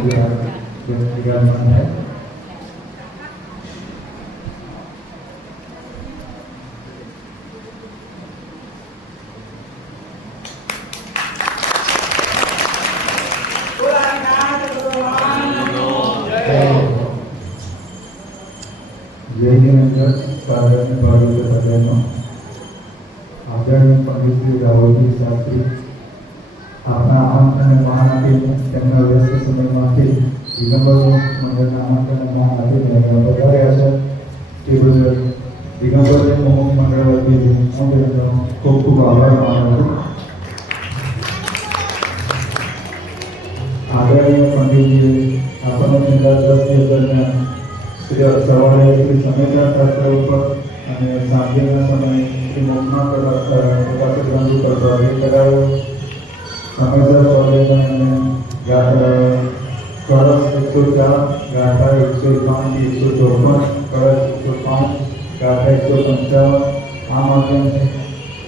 विराजमान है। जयनगर पार्वती पार्वती हृदयનો આદરણીય પંડિત શ્રી રાવલજી શાસ્ત્રી આપણા આમંત્રણને માન આપીને તેમના વ્યસ્ત સમયમાંથી દિગંબર મંડળના આમંત્રણને માન આપીને અહીંયા પધાર્યા છે તે બદલ દિગંબર મોક્ષ મંડળ વતીથી હું તેમનો ખૂબ ખૂબ આભાર માનું છું। આદરણીય પંડિતજીએ આપણને છેલ્લા 10 દિવસ દરમિયાન સવારે શ્રી સમેતા શાસ્ત્ર ઉપર અને સાંજના સમયે શ્રી મોક્ષમાં પ્રકાશિત ગ્રંથ ઉપર પ્રવેશ કરાવ્યો। સમયસર સ્વલેખન અને કળશ 104, ગાથા 103 થી 154, કળશ 105, ગાથા 155 આ માધ્યમથી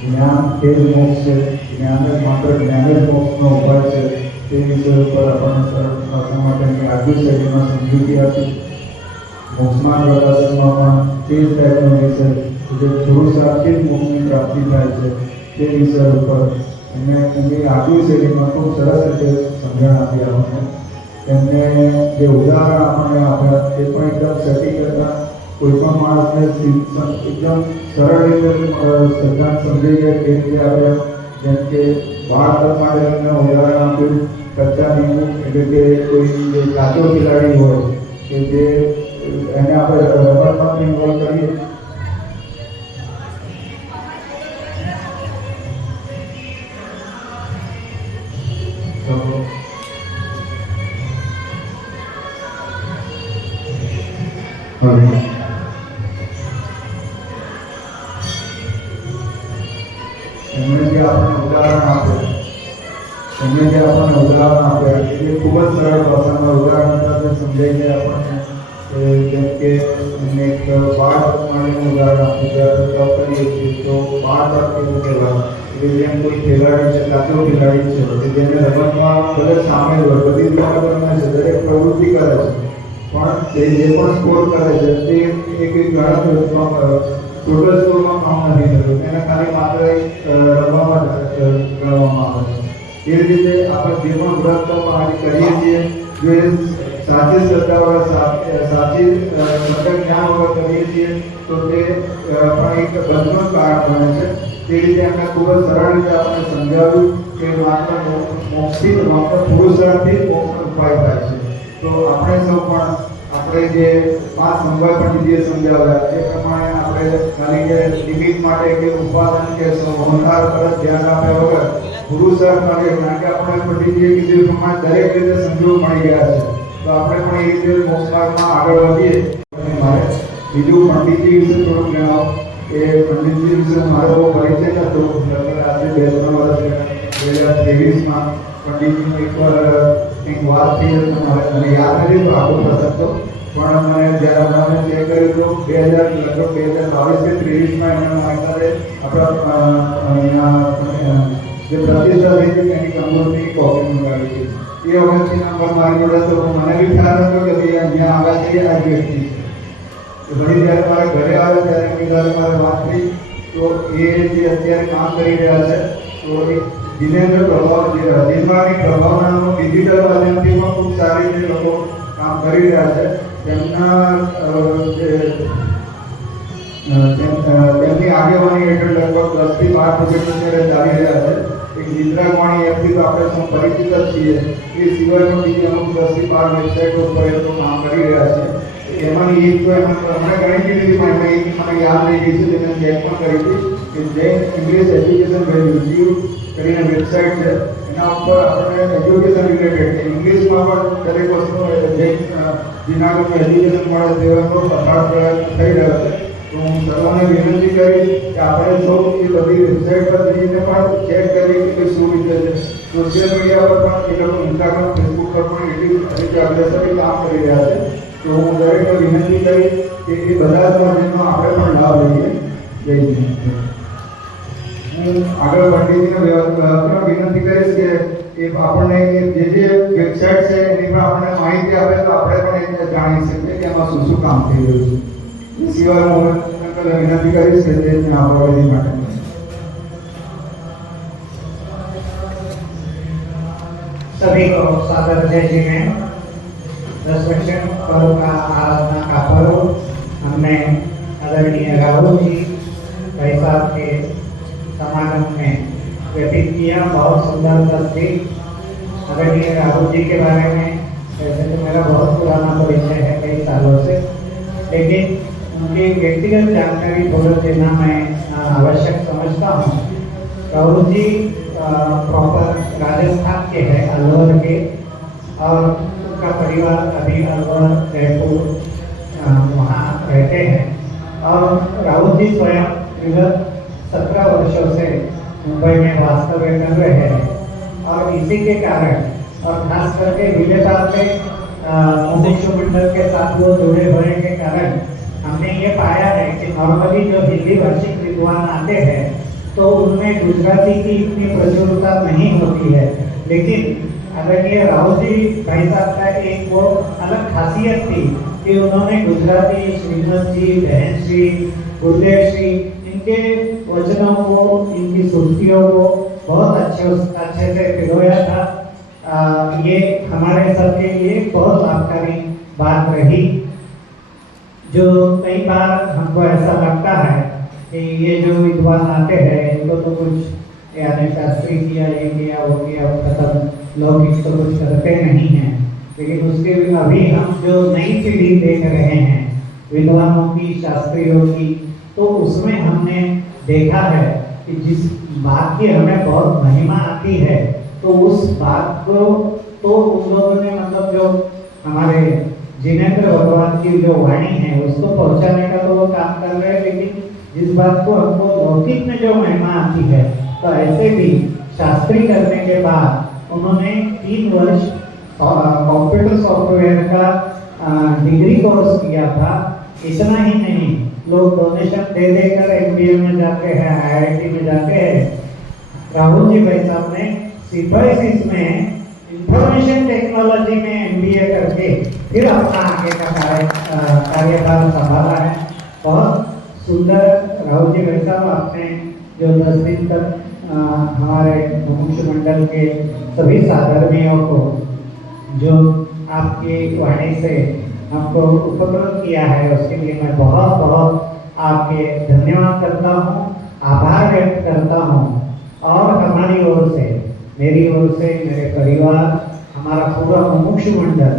જ્ઞાન તે જ મોક્ષ છે, જ્ઞાન જ માત્ર જ્ઞાન જ મોક્ષનો ઉપાય છે તે વિષય ઉપર આપણને સરળ ભાષા માટેની આગવી શૈલીમાં સમજૂતી આપી। મોક્ષમાં પ્રકાશનમાં પણ તે જ ટાઈપનો વિષય જે પુરુષાર્થથી જ મોક્ષની પ્રાપ્તિ થાય છે તે વિષય ઉપર એમની આગવી શૈલીમાં ખૂબ સરસ રીતે સમજણ આપી આપણને। તેમને જે ઉદાહરણ આપણને આપ્યા તે પણ એકદમ સટીક હતા। કોઈ પણ માણસને એકદમ સરળ રીતે સિદ્ધાંત સમજી જાય તે રીતે આપ્યા। જેમ કે બાળક માટે એમને ઉદાહરણ આપ્યું કચ્ચા લીંબુ, એટલે કે કોઈ કાચો ખેલાડી હોય કે જે એને આપણે રમતમાં ઇન્વોલ્વ કરીએ તો એમણે જે આપણને ઉદાહરણ આપ્યા એ ખૂબ જ સરળ ભાષામાં ઉદાહરણ સાથે સમજાઈને આપણને જેમ કે એક બાળ માટેનું ઉદાહરણ આપ્યું જ્યારે તપ કરીએ છીએ તો બાળ કેવું કહેવાય કે જેમ કોઈ ખેલાડી છે, કાચો ખેલાડી છે કે જેને રમતમાં ભલે સામેલ હોય, બધી રમત રમે છે, દરેક પ્રવૃત્તિ કરે છે, પણ તે જે પણ સ્કોર કરે છે તે એક ઘણા દિવસમાં ટોટલ સ્કોરમાં કામ નથી થતું, એને ખાલી માત્ર રમવામાં ગણવામાં આવે છે। એ રીતે આપણે જે પણ વ્રત આજે કરીએ છીએ જો એ સાચી શ્રદ્ધા સાચી જ્ઞાન વગર કરીએ છીએ તો તે પણ એક બંધનું કારણ બને છે। તે રીતે એમને ખૂબ જ સરળ રીતે આપણે સમજાવ્યું કે માત્ર મોક્ષથી માત્ર પુરુષાર્થથી જ મોક્ષનો ઉપાય થાય છે। તો આપણે સૌ પણ આપણે જે 5 સંભાવ પંડિતજીએ સમજાવ્યા એ પ્રમાણે આપણે ખાલી કે લિમિટ માટે કે ઉપાદન કે સંહાર પર ધ્યાન આપ્યા વગર પુરુષાર્થ માટે, કારણ કે આપણે પંડિતજીએ કીધું પ્રમાણે દરેક રીતે સંજોગ મળી ગયા છે તો આપણે પણ એ રીતે મોક્ષ માર્ગમાં આગળ વધીએ। અને મારે બીજું પંડિતજી વિશે થોડુંક જણાવો કે પંડિતજી વિશે મારો બહુ પરિચય નહોતો, લગભગ આજે 2-3 વર્ષ 2023માં પંડિતજીની એક વાત થઈ મને યાદ નથી તો આખો પ્રસંગ તો, પણ મને જ્યારે મને ચેક કર્યું તો લગભગ 2022 કે 2023માં એમણે મારી સાથે આપણા જે પ્રતિષ્ઠા થઈ હતી એની કંકોત્રીની કોપી મંગાવી હતી। એ વખતથી નંબર મારી જોડે તો મને બી ખ્યાલ હતો કે ભાઈ અહીંયા આવ્યા છે આ વ્યક્તિ છે। વળી જ્યારે મારે ઘરે આવ્યો ત્યારે એમની સાથે મારે વાત થઈ તો એ જે અત્યારે કામ કરી રહ્યા છે તો એક દિનેન્દ્ર પ્રભાવ જે દિમાગની પ્રભાવનાનું ડિજિટલ માધ્યમથી પણ ખૂબ સારી રીતે લોકો કામ કરી રહ્યા છે। તેમની આગેવાની હેઠળ લગભગ 10 થી 12 પ્રોજેક્ટ અત્યારે ચાલી રહ્યા છે। એક નિદ્રાવાણી એપથી તો આપણે સૌ પરિચિત જ છીએ, એ સિવાય પણ બીજી અમુક 10 થી 12 વેબસાઇટો ઉપર એ લોકો કામ કરી રહ્યા છે। એમાંની એક તો અમને ઘણી કીધી પણ એમાં એક મને યાદ રહી ગઈ છે જેને ચેક પણ કરી હતી કે જૈન ઇંગ્લિશ એજ્યુકેશન યુટ્યુબ કરીને વેબસાઇટ છે, એના ઉપર આપણે એજ્યુકેશન રિલેટેડ ઇંગ્લિશમાં પણ દરેક વસ્તુ જૈન જુનાગઢનું એજ્યુકેશન મળે તેવાનો પ્રસાર પ્રયત્ન થઈ રહ્યો છે। તો હું સર્વને વિનંતી કરીશ કે આપણે સૌ એ બધી વેબસાઇટ પર જઈને પણ ચેક કરીએ કે શું રીતે છે। સોશિયલ મીડિયા પર પણ એ લોકો ઇન્સ્ટાગ્રામ, ફેસબુક પર પણ એટલી રીતે અગ્રેસરથી કામ કરી રહ્યા છે। તો હું દરેકને વિનંતી કરીશ કે એ બધા જ માધ્યમનો આપણે પણ લાભ લઈએ। જય હિન્દ। આગળ પંડિતજીને વિનંતી કરીશ કે એ આપણને જે વેબસાઇટ છે એની પર આપણને માહિતી આપે તો આપણે પણ એ જાણી શકીએ કે એમાં શું શું કામ થઈ રહ્યું છે. એ સિવાય હું અંકલને વિનંતી કરીશ કે તે ત્યાં પ્રવૃત્તિ માટે सभी को सादर जय जी में 10 सेकंड पर्व का आराधना का पर्व हमने आदरणीय राहुल जी भाई साहब के समागम में व्यतीत किया। बहुत सुंदर तस्वीर। आदरणीय राहुल जी के बारे में वैसे तो मेरा बहुत पुराना परिचय है कई सालों से, लेकिन उनकी व्यक्तिगत जानकारी थोड़ा देना मैं आवश्यक समझता हूँ। राहुल जी प्रॉपर राजस्थान के हैं, अलवर के, और उनका परिवार अभी अलवर जयपुर वहाँ रहते हैं। और राहुल जी स्वयं विगत 17 वर्षों से मुंबई में वास्तव्य कर रहे हैं और इसी के कारण और खास करके विलेपाल में मुमुक्षु मंडल के साथ वो जुड़े होने के कारण हमने ये पाया है कि नॉर्मली जो हिंदी भाषिक विद्वान आते हैं तो उनमें गुजराती की इतनी प्रचुरता नहीं होती है, लेकिन आदरणीय राहुल जी भाई साहब का एक वो अलग खासियत थी कि उन्होंने गुजराती श्रीमद जी, बहन श्री, गुरुदेव श्री, इनके वचनों को, इनकी सुर्तियों को बहुत अच्छे से पिरोया था। ये हमारे सबके लिए बहुत लाभकारी बात रही। जो कई बार हमको ऐसा लगता है कि ये जो विद्वान आते हैं इनको तो कुछ यानी शास्त्री किया, ये किया, वो किया, वो खत्म, लौकिक तो कुछ करते नहीं हैं। लेकिन उसके अभी हम जो नई पीढ़ी देख रहे हैं विद्वानों की, शास्त्रियों की, तो उसमें हमने देखा है कि जिस बात की हमें बहुत महिमा आती है तो उस बात को तो उन लोगों ने मतलब जो हमारे जिनेंद्र भगवान की जो वाणी है उसको पहुंचाने का तो वो काम कर रहे हैं, लेकिन जिस बात को हमको लौकिक में जो महिमा आती है तो ऐसे भी शास्त्री करने के बाद उन्होंने 3 वर्ष कंप्यूटर सॉफ्टवेयर का डिग्री कोर्स किया था। इतना ही नहीं, लोग डोनेशन दे देकर MBA में जाते हैं, IIT में जाते हैं। राहुल जी भाई साहब ने सिंथेसिस में इंफॉर्मेशन टेक्नोलॉजी में MBA करके फिर अपना आगे का कार्यभार संभाला है। बहुत सुंदर राहुल जी भाई साहब, आपने जो 10 दिन तक हमारे मुमुक्षु मंडल के सभी साधर्मियों को जो आपकी वाणी से हमको उपकृत किया है उसके लिए मैं बहुत बहुत आपके धन्यवाद करता हूँ, आभार व्यक्त करता हूँ। और हमारी ओर से, मेरी ओर से, मेरे परिवार, हमारा पूरा मुमुक्षु मंडल,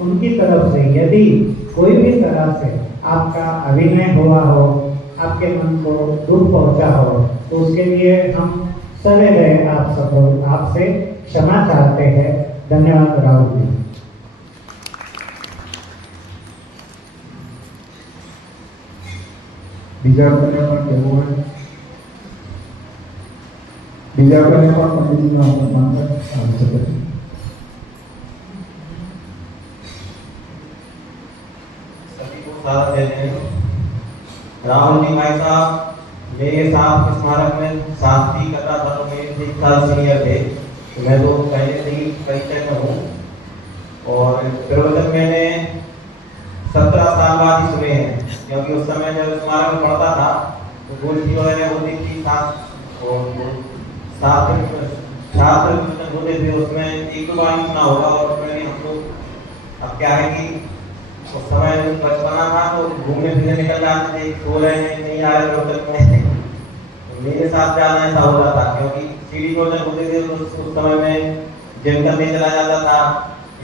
उनकी तरफ से यदि कोई भी तरह से आपका अभिनय हुआ हो, आपके मन को दुख पहुंचा हो तो उसके लिए हम सदैव आपसे क्षमा चाहते हैं। धन्यवाद राहुल जी। બીજા કોઈને પણ કહેવું હોય, બીજા કોઈને પણ પંડિતજીનો માંગ આવી શકે છે. सभी को साथ देते हैं। राहुल जी भाई साहब मेरे साथ स्मारक में शास्त्री कर रहा था तो मेरे से 1 साल सीनियर थे, तो मैं तो पहले से ही परिचय में हूँ और प्रवचन मैंने 17 साल बाद ही सुने हैं, क्योंकि उस समय जब स्मारक में पढ़ता था तो गोष्ठी वगैरह होती थी, छात्र होते थे, उसमें 1-2 बार ही सुना होगा। और मैंने हम लोग अब क्या है कि उस समय बचपना था तो घूमने फिरने निकल जाते थे, सो रहे हैं नहीं आ रहे प्रवचन में तो मेरे साथ जाना ऐसा होता था, क्योंकि सीढ़ी प्रवचन होते थे तो उस समय में जिम करने चला जाता था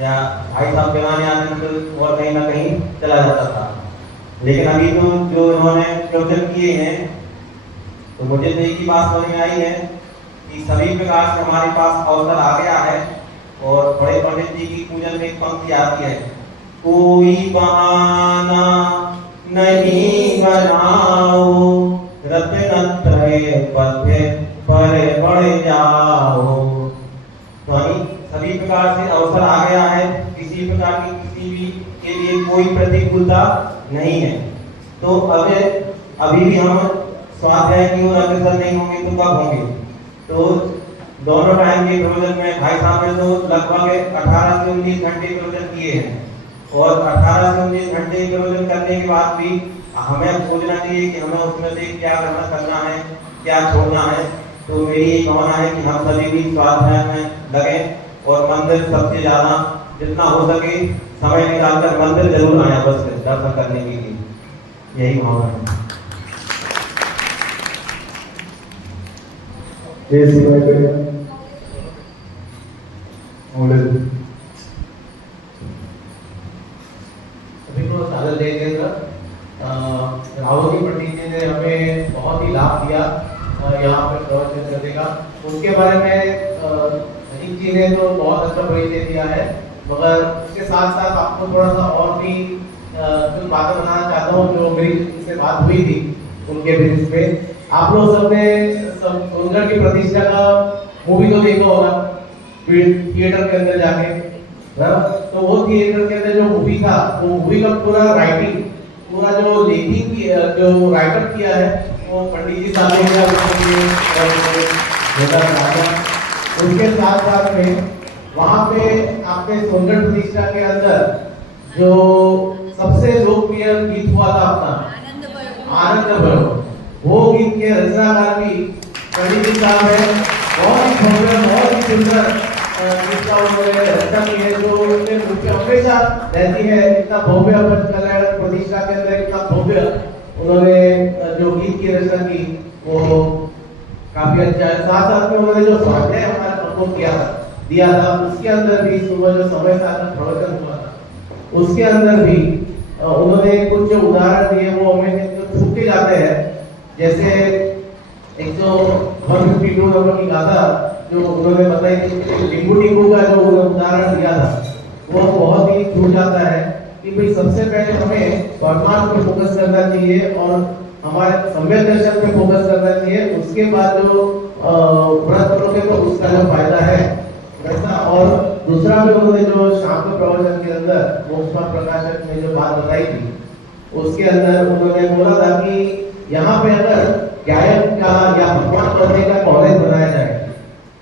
या भाई साहब बनाने आते थे और कहीं ना कहीं चला जाता था। लेकिन अभी तो जो इन्होंने प्रवचन किए हैं तो मुझे तो एक ही बात समझ में आई है कि सभी प्रकार से हमारे पास अवसर आ गया है। और बड़े पंडित जी की पूजन में एक पंक्ति आती है, कोई बहाना नहीं बनाओ, रत्नत्रय पथ पर बढ़ जाओ। तो सभी प्रकार से अवसर आ गया है, किसी प्रकार की किसी भी के लिए कोई प्रतिकूलता नहीं है। तो अभी भी हम स्वाध्याय की ओर अग्रसर नहीं होंगे तो कब होंगे? तो दोनों टाइम के प्रवचन में भाई साहब ने तो लगभग 18 से 19 घंटे प्रवचन किए हैं, और 18 से 19 घंटे प्रवचन करने के बाद भी हमें सोचना चाहिए कि हमें उसमें से क्या ग्रहण करना है, क्या छोड़ना है। तो मेरी ये कामना है कि हम सभी भी स्वाध्याय में लगें और मंदिर सबसे ज़्यादा जितना हो सके समय निकालकर मंदिर जरूर आए बस दर्शन करने के लिए, यही भावना है। जय श्री राम। सभी को सादर जय जयेंद्र। राहुल जी पंडित जी ने हमें बहुत ही लाभ दिया यहाँ पे प्रवचन करने का। उसके बारे में अजीत जी ने तो बहुत अच्छा परिचय दिया है, मगर उसके साथ साथ आपको थोड़ा सा और भी कुछ बातें बताना चाहता हूँ जो मेरी उनसे बात हुई थी उनके बेसिस पे। आप लोग सबने सुंदर की प्रतिष्ठा का मूवी तो देखा होगा थिएटर के अंदर जाके, तो वो थिएटर के अंदर जो मूवी था, वो मूवी का पूरा राइटिंग, पूरा जो लेखी की जो राइटर किया है वो पंडित जी साहब ने किया। उसके साथ साथ में वहाँ पे आपने सुंदर प्रतिष्ठा के अंदर जो सबसे लोकप्रिय गीत हुआ था अपना आनंद भरो, वो गीत के रचनाकार भी पंडित जी साहब है। बहुत ही सुंदर, बहुत ही सुंदर गीत का उन्होंने रचना की है, जो उनके मुझे हमेशा रहती है। इतना भव्य कल्याण प्रतिष्ठा के अंदर इतना भव्य उन्होंने जो गीत की रचना की वो काफी अच्छा है। साथ साथ में उन्होंने जो स्वाध्याय हमारा हमको दिया था उसके अंदर भी सुबह जो समय साधन प्रवचन हुआ था उसके अंदर भी उन्होंने कुछ जो उदाहरण दिए वो हमें छूटे जाते हैं। जैसे 152 नंबर की गाथा जो उन्होंने बताई थी, टिंगू टिंगू का जो उदाहरण दिया था वो बहुत ही छूट जाता है कि भाई सबसे पहले हमें वर्तमान पे फोकस करना चाहिए और हमारे सम्यक दर्शन पे फोकस करना चाहिए। उसके बाद जो व्रत करोगे तो उसका जो फायदा है वैसा। और दूसरा भी उन्होंने जो शाम के प्रवचन के अंदर मोक्ष प्रकाशक में जो बात बताई थी उसके अंदर उन्होंने बोला था कि यहाँ पे अगर गायक का या भगवान बनने का कॉलेज बनाया जाए,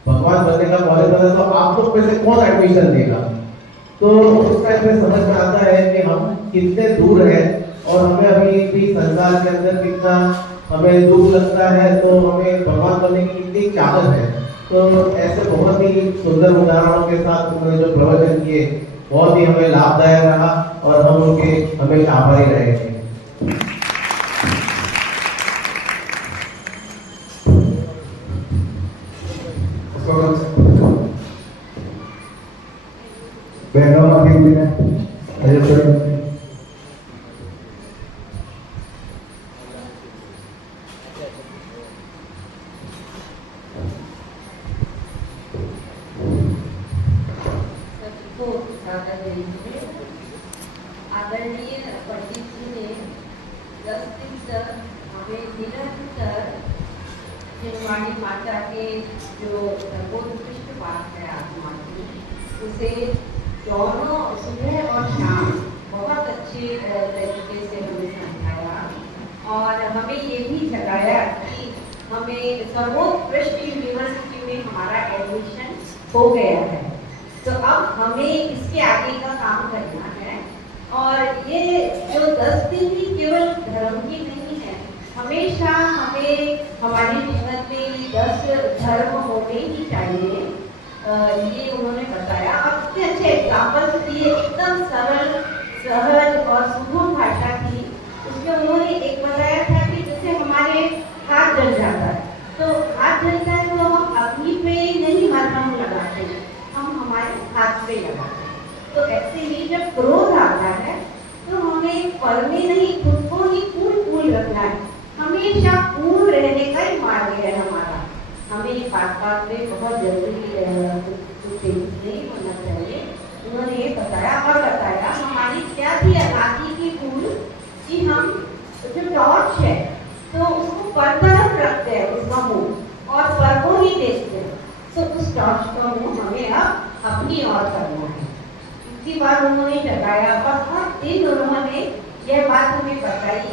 भगवान बनने का कॉलेज बना तो आप लोग में से कौन एडमिशन देगा? तो उस टाइम पे समझ में आता है कि हम कितने दूर हैं और हमें अभी भी संसार के अंदर कितना हमें दुख लगता है, तो हमें भगवान बनने की कितनी चाहत है। तो ऐसे बहुत ही सुंदर उदाहरणों के साथ उन्होंने जो प्रवचन किए बहुत ही हमें लाभदायक रहा और हम उनके हमेशा आभारी रहेंगे। आदरणीय पंडित जी ने 10 दिन तक हमें निरंतर निर्वाणी माता के जो सर्वोत्कृष्ट पाठ है आत्मा की, उसे दोनों सुबह और शाम बहुत अच्छे तरीके से हमें समझाया और हमें ये भी जगाया कि हमें सर्वोत्कृष्ट यूनिवर्सिटी में हमारा एडमिशन हो गया है, तो अब हमें इसके आगे का काम करना है। और ये जो 10 दिन ही केवल धर्म की नहीं है, हमेशा हमें हमारे जीवन में 10 धर्म होने ही चाहिए, ये उन्होंने बताया। और इतने अच्छे एग्जाम्पल्स दिए, एकदम सरल सहज और सुगम भाषा थी। उसमें उन्होंने एक बताया था कि जैसे हमारे हाथ जल जाता है, तो हाथ जलता है तो हम अपनी पे नहीं मरहम लगाते, हम हमारे हाथ पे लगाते हैं। तो ऐसे ही जब क्रोध आता है तो हमें पर में नहीं, खुद को ही कूल रखना है, हमेशा कूल रहने का ही मार्ग है हमारा। हमें बात में बहुत जल्दी नहीं होना चाहिए। उन्होंने ये बताया और बताया हमारी क्या थी अनादि की भूल कि हम जो टॉर्च है तो उसको पर तरफ रखते हैं उसका मुंह और पर को ही देखते हैं, तो उस टॉर्च का मुंह हमें अब अपनी ओर करना है। इसी बार उन्होंने जगाया और हर दिन उन्होंने यह बात हमें बताई,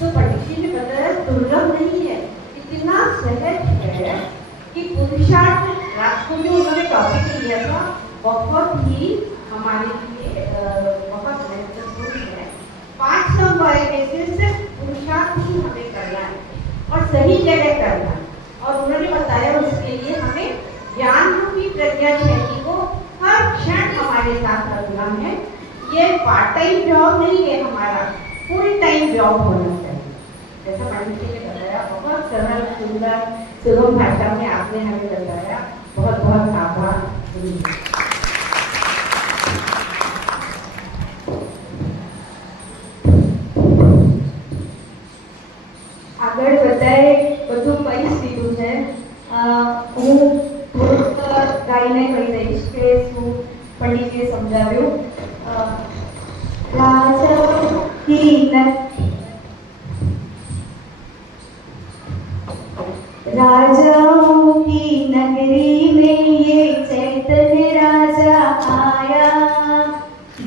तो पंडित जी ने बताया दुर्लभ नहीं है, इतना सहज है कि पुरुषार्थ रात को जो उन्होंने टॉपिक लिया था बहुत ही हमारे लिए बहुत महत्वपूर्ण है। 5 नंबर में सिर्फ पुरुषार्थ ही हमें करना है और सही जगह करना है। और उन्होंने बताया उसके लिए हमें ज्ञान रूपी प्रज्ञा शक्ति को हर क्षण हमारे साथ रखना है। ये पार्ट टाइम जॉब नहीं है, हमारा फुल टाइम जॉब होना चाहिए। जैसा पंडित जी ने बताया, बहुत सरल सुंदर सुगम भाषा में आपने हमें बताया, बहुत बहुत आभार। આગળ બધાએ બધું કહી જ દીધું છે। હું થોડુંક ગાઈને કહી દઈશ કે શું પંડિતજીએ સમજાવ્યું। राजाओं की नगरी में ये चैतन्य राजा आया,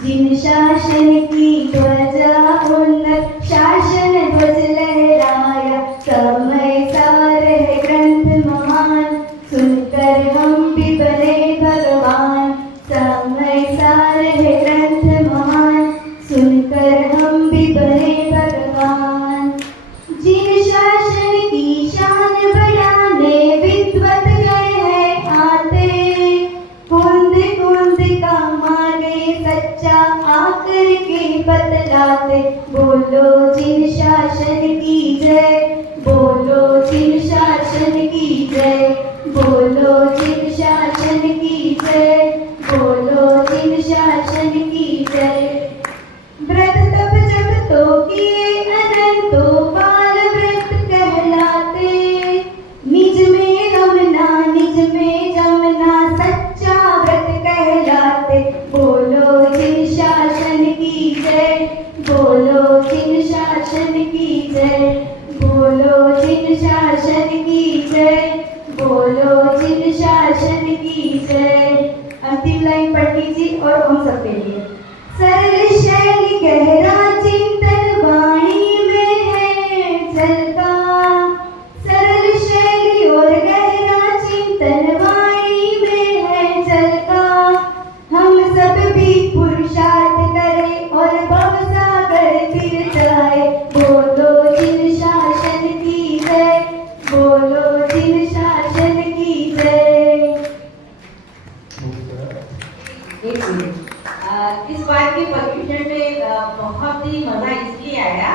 जिन शासन की ध्वजा उन्नत शासन ध्वज लहराया। समय सार है ग्रंथ महान, सुनकर हम भी बने भगवान। समय सार है ग्रंथ महान, सुनकर हम भी बने भगवान। जिन शासन की शान बढ़ाने विद्वत गए हैं आते, कुंद कुंद का मार्ग सच्चा आकर के बतलाते। बोलो जिन शासन की जय, बोलो जिन शासन की जय, बोलो जिन शासन की जय, बोलो जिन शासन की जय। व्रत तप जप तो किए अनंतो बाल व्रत कहलाते, निज में रमना निज में जमना सच्चा व्रत कहलाते। बोलो जिन शासन की जय, बोलो जिन शासन की जय, बोलो जिन शासन की जय, बोलो जिन शासन की जय। अंतिम लाइन पंडित जी और हम सबके लिए। सरल शैली गहरा चिंतन वाणी में है झलका, सरल शैली और गहरा चिंतन वाणी में है झलका। हम सब भी पुरुषार्थ करें और भवसागर फिर जाए। बोलो जिन शासन की जय, बोलो जिन शासन की जय। इस बार के पर्यूषण में बहुत ही मजा इसलिए आया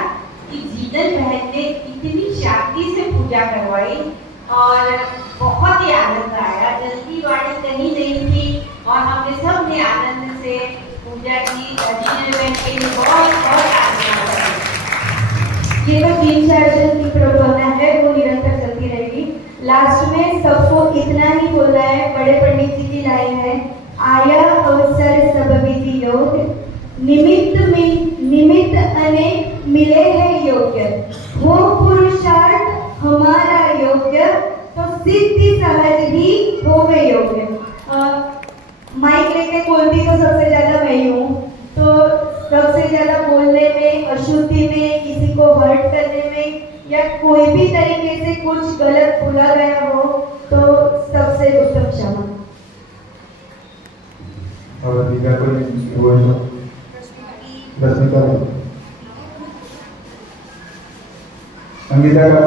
कि जीतन बहन ने इतनी शांति से पूजा करवाई और बहुत ही आनंद आया। जल्दीबाजी कहीं नहीं थी और हमने सब ने आनंद से पूजा की। जीतन बहन के लिए बहुत बहुत आशीर्वाद। ये तो 3-4 दिन की प्रोग्राम है, वो निरंतर चलती रहेगी। लास्ट में सबको इतना ही बोलना है, बड़े पंडित जी की लाइन है। आया अवसर सब विधि योग, निमित्त अनेक मिले हैं योग्य। वो पुरुषार्थ हमारा योग्य, तो सिद्धि सहज ही होवे योग्य। माइक लेके बोलती तो सबसे ज्यादा मैं ही हूँ, तो सबसे ज्यादा बोलने में, अशुद्धि में, किसी को हर्ट करने में या कोई भी तरीके से कुछ गलत बोला गया हो तो सबसे उत्तम क्षमा। और बीजा कोई बोलो, रश्मिका संगीता का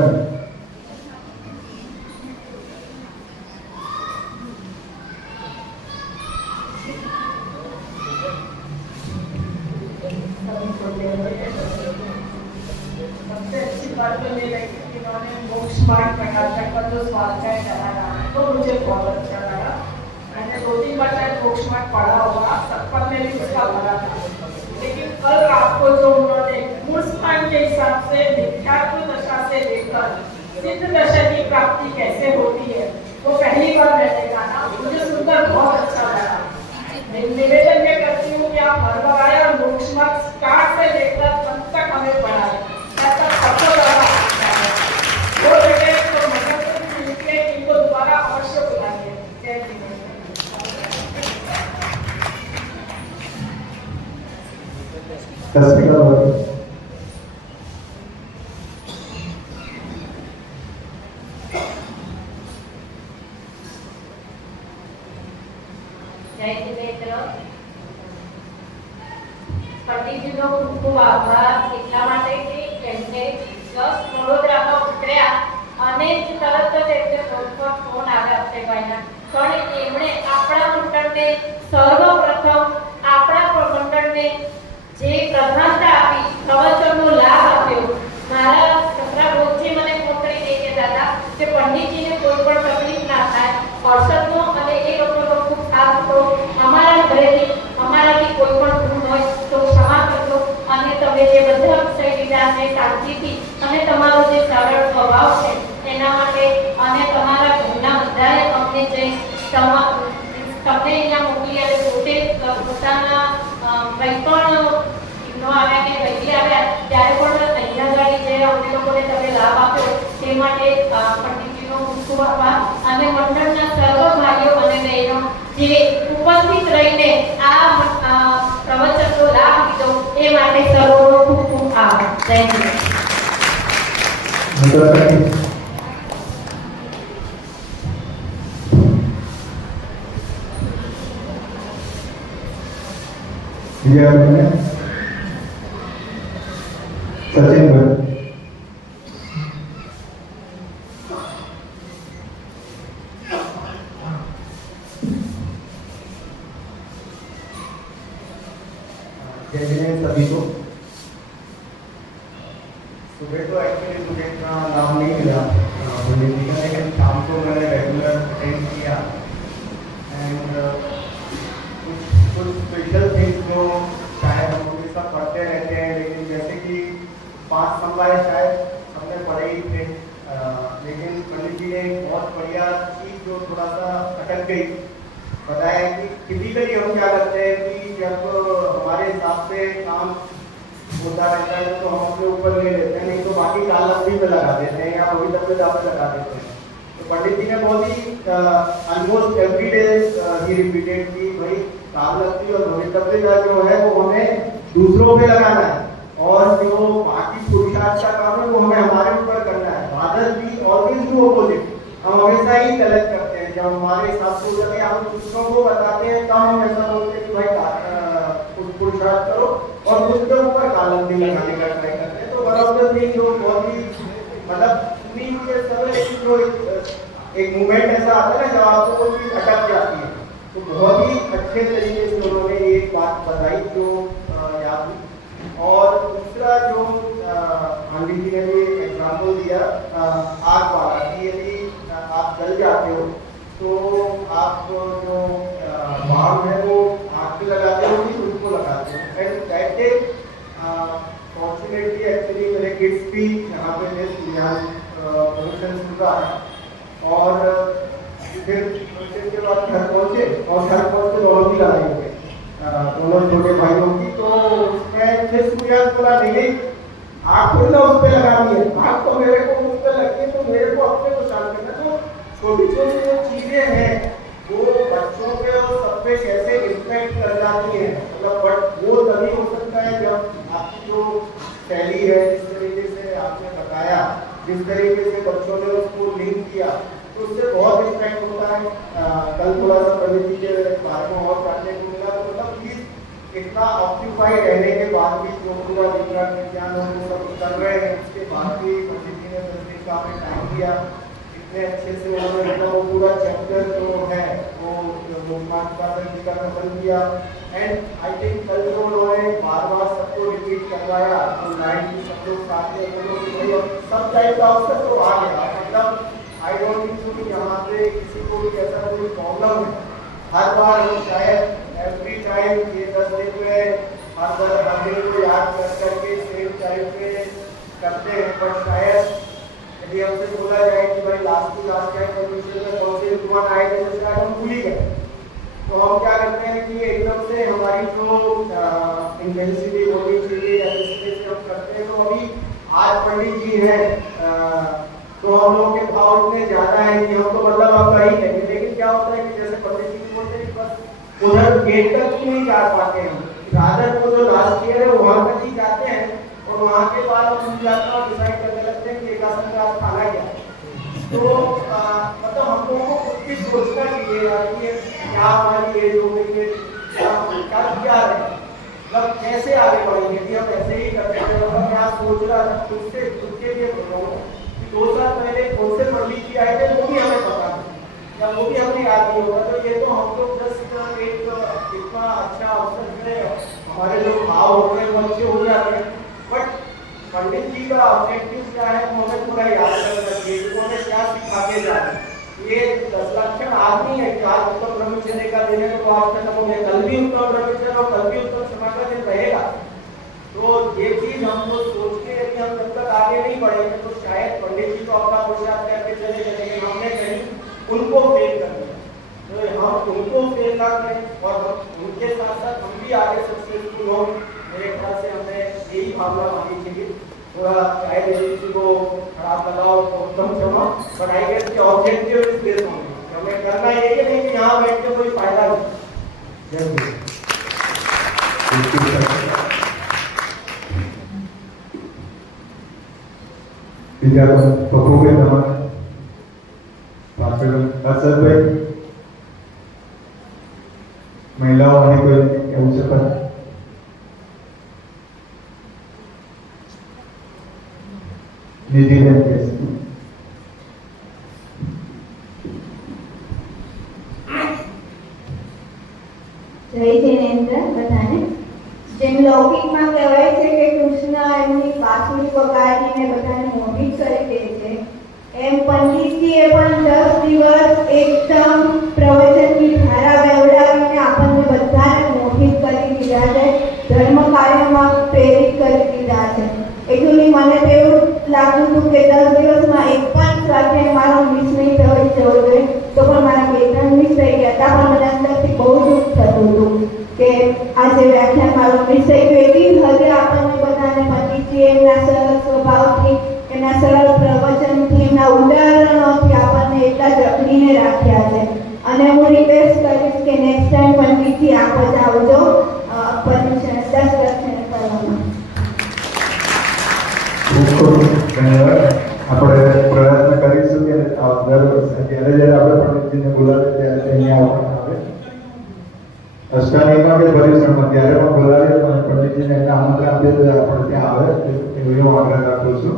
सबसे अच्छी बात तो ये लगी कि इन्होंने मोक्ष मार्ग प्रकाशक का जो स्वाध्याय कराया, तो तो मुझे बहुत अच्छा लगा। मैंने 2-3 बार शायद मोक्षमठ पढ़ा होगा, सतपथ में भी उसका पढ़ा था, लेकिन कल रात को जो उन्होंने मूल स्थान के हिसाब से मिथ्यात्व दशा से लेकर सिद्ध दशा की प्राप्ति कैसे होती है वो पहली बार मैंने जाना, मुझे सुनकर बहुत अच्छा लगा। मैं निवेदन में करती हूँ कि आप हर बार आए और मोक्षमठ स्टार्ट से लेकर अंत तक हमें पढ़ाएं, ऐसा सबको लगा वो जगह तो मतलब मिलके इनको दोबारा अवश्य बुलाइए। जय श्री कृष्ण। જય શ્રી પંડિતજીનો ખૂબ ખૂબ આભાર એટલા માટે કે એમને જસ્ટ વડોદરામાં ઉતર્યા અને જ તરત જ એમને ફોન આવ્યા અક્ષયભાઈના પણ એમણે આપણા મંડળને સર્વપ્રથમ આપણા મંડળને જે પ્રધાનતા આપી પ્રવચનનો લાભ આપ્યો મારા સસરા બોધજી મને ફોન કરી દે કે દાદા કે પંડિતજીને કોઈ પણ તકલીફ ના થાય હર્ષદનો અને એ લોકોનો ખૂબ ખાસ તો અમારા ઘરેથી અમારાથી કોઈ પણ ભૂલ હોય તો ક્ષમા કરજો અને તમે જે બધા વિષય લીધા છે શાંતિથી અને તમારો જે સરળ સ્વભાવ છે એના માટે અને તમારા ઘરના બધાએ અમને જે તમને અહીંયા મોકલી અને પોતે પોતાના કંઈ પણ ન આવ્યા કે વૈદ્ય આવ્યા ત્યારે પણ અહીંયા ગાડી જે અમને લોકોને તમે લાભ આપ્યો તે માટે પંડિતજીનો ખૂબ ખૂબ આભાર અને મંડળના સર્વ ભાઈઓ અને બહેનો જે ઉપસ્થિત રહીને આ પ્રવચનનો લાભ લીધો એ માટે સર્વનો ખૂબ ખૂબ આભાર. Thank you. सचिन भाई जय जिनेन्द्र सभी को। सुबह तो एक्चुअली मुझे इतना नाम नहीं मिला लेकिन शाम को मैंने रेगुलर अटेंड किया एंड कुछ स्पेशल थिंग्स जो शायद हम लोग सब पढ़ते रहते हैं लेकिन जैसे कि 5 समवाय शायद हमने पढ़े ही थे लेकिन पंडित जी ने एक बहुत बढ़िया चीज़ जो थोड़ा सा अटक गई बताया कि टिपिकली हम क्या करते हैं कि जब हमारे हिसाब से काम होता रहता है तो हम अपने ऊपर ले लेते हैं, नहीं तो बाकी कालंदी पे लगा देते हैं या भविष्य पे लगा देते हैं। तो पंडित जी ने बहुत ही ऑलमोस्ट एवरी डे ही रिपीटेड कि भाई कालंदी और भविष्य का जो है वो हमें दूसरों पे लगाना है और जो बाकी पुरुषार्थ का काम है वो हमें हमारे ऊपर करना है। फादर भी ऑलवेज डू अपोजिट, हम हमेशा ही गलत करते हैं। जब हमारे हिसाब से हम दूसरों को बताते हैं तब हम ऐसा बोलते हैं कि भाई पुरुषार्थ करो और खुद के ऊपर कालंदी लगाने का ट्राई करते हैं। तो वन ऑफ द थिंग जो बहुत ही मतलब नहीं मुझे समय जो एक मूवमेंट ऐसा आता है ना जब आपको कोई चीज अटक जाती है तो बहुत ही अच्छे तरीके से उन्होंने एक बात बताई जो याद हुई। और दूसरा जो आंटी जी ने भी एग्जाम्पल दिया आग वाला कि यदि आप जल जाते हो तो आप जो बाण है वो आग पे लगाते हो कि खुद को लगाते हो। And that day fortunately actually मेरे किड्स भी यहाँ पे थे प्रोफेशन सुधा और फिर के बाद घर पहुँचे और घर पहुँच के दोनों भी लड़ाई हो गई दोनों छोटे भाइयों की। तो उसमें फिर सूर्यास्त बोला नहीं आग थोड़ी ना उस पर लगानी है, आग तो मेरे को उस पर लगी है तो मेरे को अपने को शांत करना। तो छोटी छोटी जो चीजें हैं वो बच्चों पे और सब पे कैसे इम्पैक्ट कर जाती है मतलब बट वो तभी हो सकता है जब आपकी जो शैली है जिस तरीके से आपने बताया जिस तरीके से बच्चों ने उसको लिंक किया तो उससे बहुत इम्पैक्ट होता है। कल थोड़ा सा प्रवृत्ति के बारे में और जानने को मिला तो मतलब प्लीज इतना ऑक्यूपाइड रहने के बाद भी जो पूरा विज्ञान विज्ञान हम सब कर रहे हैं उसके बाद भी पंडित जी ने 10 दिन का हमें टाइम दिया इतने अच्छे से उन्होंने मतलब वो पूरा चैप्टर जो है वो लोकमान्य जी का खत्म किया। एंड आई थिंक कल जो उन्होंने बार बार सबको रिपीट करवाया तो लाइन भी सब लोग साथ में सब टाइप का अवसर तो आ गया मतलब आई डोंट थिंक सो कि यहाँ पे किसी को भी ऐसा कोई प्रॉब्लम है। हर बार हम शायद एवरी टाइम ये 10 दिन में हर दिन को याद कर करके सेम टाइम पे करते हैं, बट शायद यदि हमसे बोला जाए कि भाई लास्ट टाइम परमिशन में कौन से विद्वान आए थे तो शायद हम भूल ही गए। तो हम क्या करते हैं कि एकदम से हमारी जो इंटेंसिटी होनी चाहिए या जिस तरह से हम करते हैं, तो अभी आज पंडित जी हैं तो हम लोगों के भाव इतने ज्यादा हैं कि हम तो मतलब आप ही कहेंगे, लेकिन क्या होता है कि जैसे पंडित जी बोलते हैं बस उधर गेट तक ही नहीं जा पाते हैं, राधर को जो लास्ट ईयर है वहां तक ही जाते हैं और वहां के बाद हम जाते हैं और डिसाइड करने लगते हैं कि एक आसन का खाना क्या है। तो मतलब हम लोगों को खुद भी सोचना चाहिए कि क्या हमारी एज हो गई है, क्या है, मतलब कैसे आगे बढ़ेंगे। यदि हम ऐसे ही करते हैं, तो मैं आज सोच रहा था खुद के लिए बोल रहा हूँ कि 2 साल पहले कौन से पंडित जी आए थे वो भी हमें पता नहीं या वो भी हमें याद नहीं होगा। तो ये तो हम लोग जस्ट एक इतना अच्छा अवसर मिले, हमारे जो भाव होते हैं वो अच्छे हो जाते हैं, बट पंडित जी का ऑब्जेक्टिव क्या है वो हमें पूरा याद करना चाहिए, उन्होंने क्या सिखा के जा रहे हैं। ये 10 लक्षण आदमी है कि आज उत्तम ब्रह्मचर्य का दिन है तो आज तक हम कल भी उत्तम ब्रह्मचर्य और कल भी उत्तम क्षमा का दिन रहेगा। तो ये चीज हमको सोच के यदि हम जब तक आगे नहीं बढ़ेंगे तो शायद पंडित जी तो अपना पुरुषार्थ करके चले जाएंगे, हमने कहीं उनको फेल कर दिया। तो हम उनको फेल ना करें और उनके साथ साथ हम भी आगे सक्सेसफुल हो। मेरे ख्याल से हमें यही भावना होनी चाहिए। थोड़ा शायद किसी को खराब लगाओ तो उत्तम क्षमा, बट आई गेस के ऑब्जेक्टिव इज दिस ओनली, हमें करना ये कि नहीं कि यहाँ बैठ के कोई फायदा नहीं। બીજા પપ્પુભાઈ તમારે પાછળ અસરભાઈ મહિલાઓને કોઈ એવું છે પર નિધિબેન કેસ જય જિનેન્દ્ર બધાને। જેમ લૌકિકમાં કહેવાય છે કે કૃષ્ણ એમની બાંસુરી વગાડીને બધાને મોહિત કરી દે છે, એમ પંડિતજીએ પણ 10 દિવસ એકદમ પ્રવચનની ધારા બેવડાવીને આપણને બધાને મોહિત કરી દીધા છે, ધર્મ કાર્યમાં પ્રેરિત કરી દીધા છે। એકચ્યુઅલી મને તો એવું લાગતું હતું કે 10 દિવસમાં એક પણ સ્વાધ્યાય મારો મિસ નહીં થવો જોઈએ, તો પણ મારા 2-3 મિસ થઈ ગયા હતા, પણ મને અંદરથી બહુ દુઃખ થતું હતું કે આજે વ્યાખ્યાન મારું મિસ થઈ ગયું। એવી હદે આપણને બધાને પંડિતજી એમના સરળ સ્વભાવથી, એમના સરળ પ્રવચનથી, એમના ઉદાહરણોથી આપણને એટલા જકડીને રાખ્યા છે। અને હું રિક્વેસ્ટ કરીશ કે નેક્સ્ટ ટાઈમ પંડિતજી આપ જ આવજો પરમિશન 10 લક્ષણ કરવામાં। આપણે પ્રયત્ન કરીશું કે દર વર્ષે જ્યારે જ્યારે આપણે પંડિતજીને બોલાવીએ ત્યારે અહીંયા આવવામાં આવે। અષ્ટમીમાં કે પરિશ્રમમાં ત્યારે પણ બોલાવીએ અને પંડિતજીને એને આમંત્રણ આપીએ તો આપણે ત્યાં આવે એવો હું આગ્રહ રાખું છું।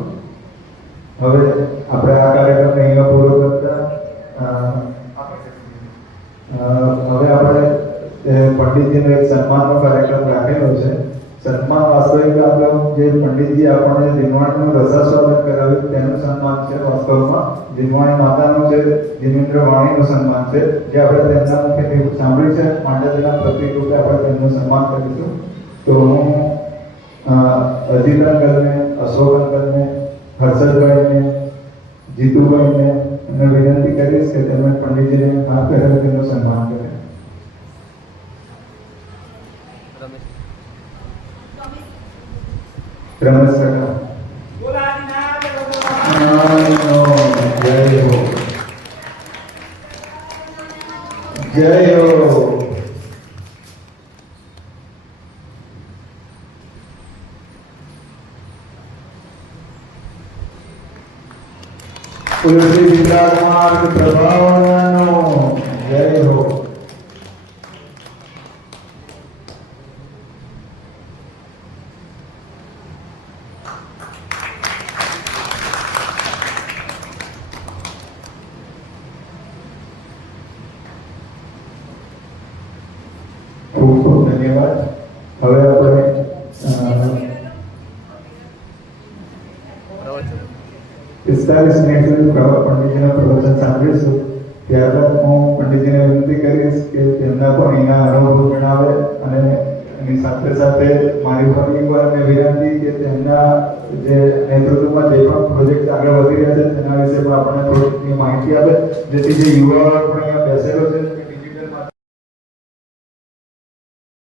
હવે આપણે આ કાર્યક્રમને અહીંયા પૂરો કરતા હવે આપણે પંડિતજીનો એક સન્માનનો કાર્યક્રમ રાખેલો છે। સન્માન વાસ્તવિક આપણે જે પંડિતજી આપણને જીનવાણીનું રસાસ્વાદન કરાવ્યું તેનું સન્માન છે। વાસ્તવમાં જીનવાણી માતાનું છે, જીનેન્દ્ર વાણીનું સન્માન છે, જે આપણે તેમના મુખેથી સાંભળ્યું છે, માટે તેના પ્રતિક રૂપે આપણે તેમનું સન્માન કરીશું। તો હું અજીત અંકલને, અશોક અંકલને, હર્ષદભાઈને, જીતુભાઈને વિનંતી કરીશ કે તેમણે પંડિતજીને હાથ પહેરાવી તેમનું સન્માન કરે। રમેશ કાકા જય હો, જય હો। તુલસી વિદ્યામાર્ગ પ્રભાવનો જય હો। ખૂબ ખૂબ ધન્યવાદ। હવે આપણે 45 મિનિટ સુધી પંડિતજીના પ્રવચન સાંભળીશું. ત્યારબાદ હું પંડિતજીને વિનંતી કરીશ કે તેમના પણ એના અનુભવ જણાવે અને એની સાથે સાથે મારી ફરી એકવાર મેં વિનંતી કે તેમના જે નેતૃત્વમાં જે પણ પ્રોજેક્ટ આગળ વધી રહ્યા છે તેના વિશે પણ આપણને થોડીક માહિતી આપે, જેથી જે યુવાઓ પણ અહીંયા બેસેલો છે